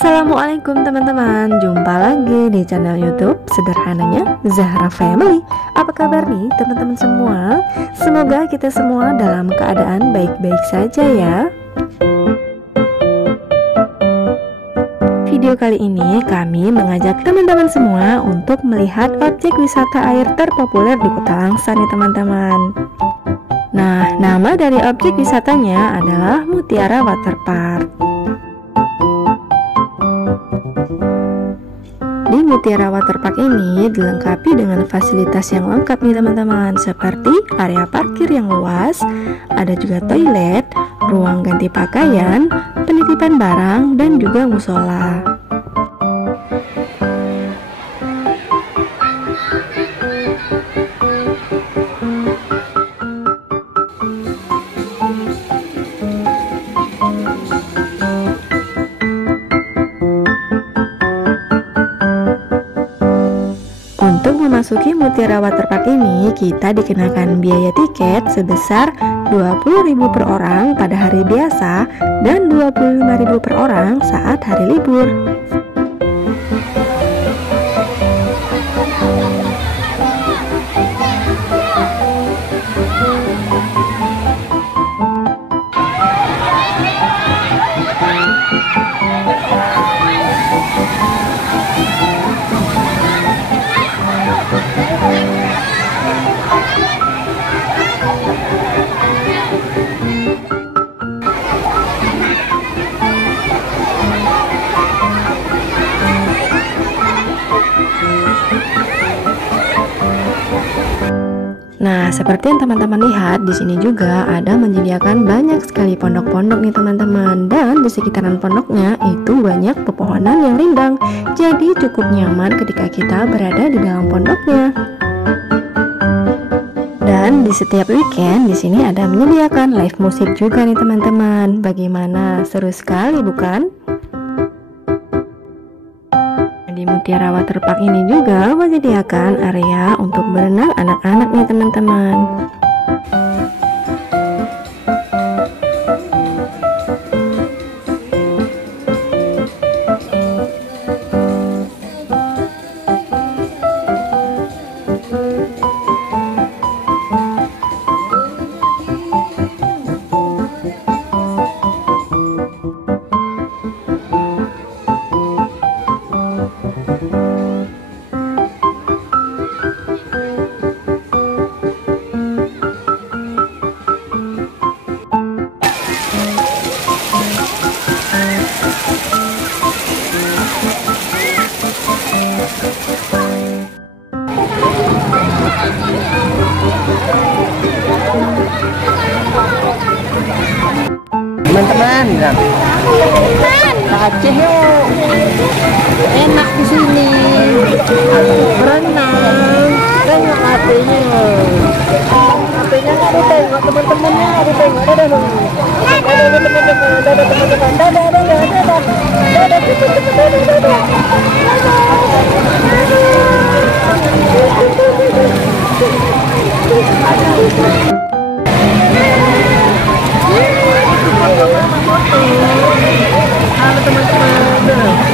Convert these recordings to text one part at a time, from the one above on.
Assalamualaikum teman-teman, jumpa lagi di channel YouTube sederhananya Zahra Family. Apa kabar nih teman-teman semua? Semoga kita semua dalam keadaan baik-baik saja ya. Video kali ini kami mengajak teman-teman semua untuk melihat objek wisata air terpopuler di Kota Langsa nih teman-teman. Nah, nama dari objek wisatanya adalah Mutiara Waterpark. Di Mutiara Waterpark ini dilengkapi dengan fasilitas yang lengkap nih teman-teman, seperti area parkir yang luas, ada juga toilet, ruang ganti pakaian, penitipan barang, dan juga musola. Untuk memasuki Mutiara Waterpark ini, kita dikenakan biaya tiket sebesar Rp20.000 per orang pada hari biasa dan Rp25.000 per orang saat hari libur. Nah, seperti yang teman-teman lihat, di sini juga ada menyediakan banyak sekali pondok-pondok nih teman-teman. Dan di sekitaran pondoknya itu banyak pepohonan yang rindang. Jadi cukup nyaman ketika kita berada di dalam pondoknya. Dan di setiap weekend di sini ada menyediakan live musik juga nih teman-teman. Bagaimana? Seru sekali bukan? Di Mutiara Waterpark ini juga menyediakan area untuk berenang anak-anak nih teman-teman. Teman-teman, ke Aceh yuk. Enak di sini. Berenang, tengok HP-nya. HP-nya nggak ditengok teman-temannya, ditengok dadah dong. Dadah teman-teman, dadah teman-teman, dadah dadah dadah. Dadah teman-teman, dadah dadah. Halo teman-teman, ada berenang, dadah.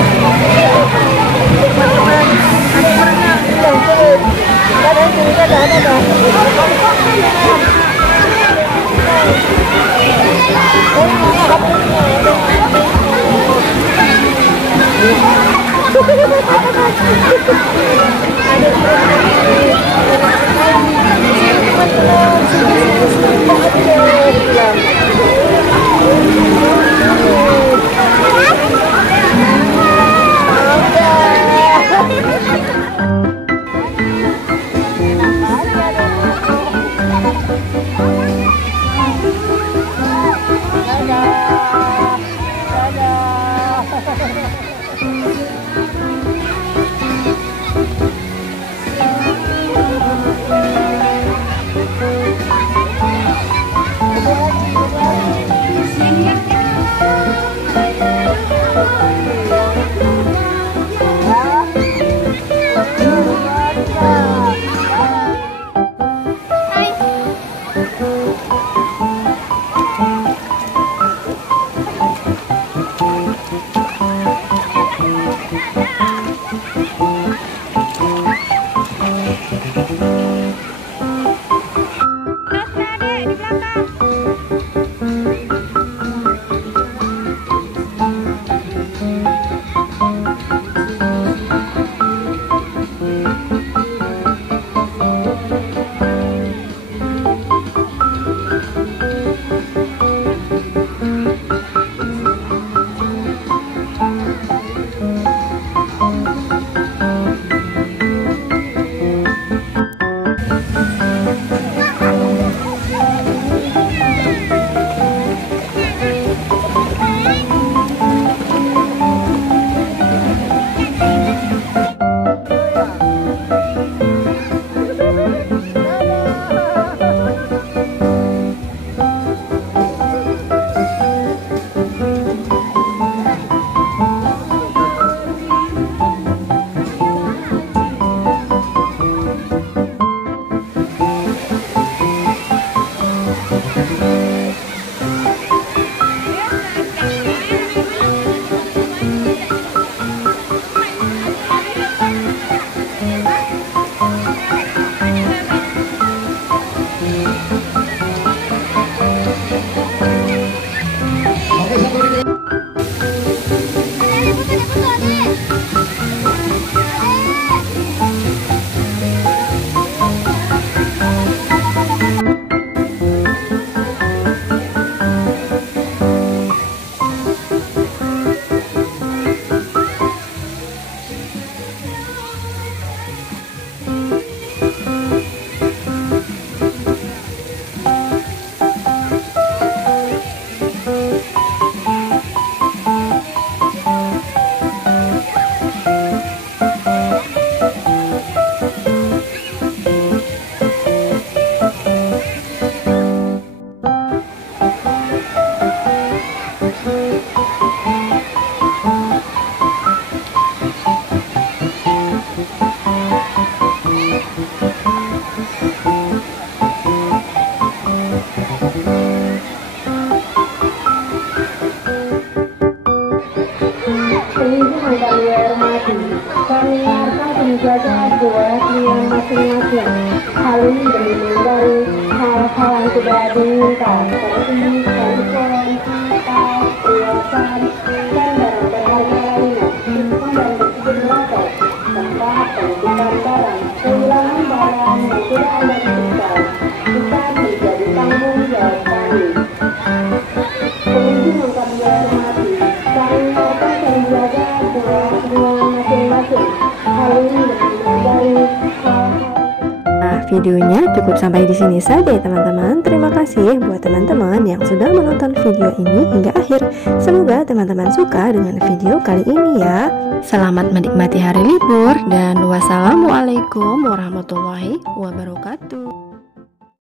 yang sudah diinginkan seperti handphone, tas, perhiasan, dan barang berharga lainnya, diskon dan distributor, tempat penitipan barang, kehilangan barang yang sudah Anda titipkan bisa menjadi tanggung jawab kami. Pengunjung yang kami hormati, kami akan menjaga keberlangsungan masing-masing. Hal ini menandai hal-hal. Nah, videonya cukup sampai di sini saja ya teman-teman. Terima kasih buat teman-teman yang sudah menonton video ini hingga akhir. Semoga teman-teman suka dengan video kali ini ya. Selamat menikmati hari libur dan wassalamualaikum warahmatullahi wabarakatuh.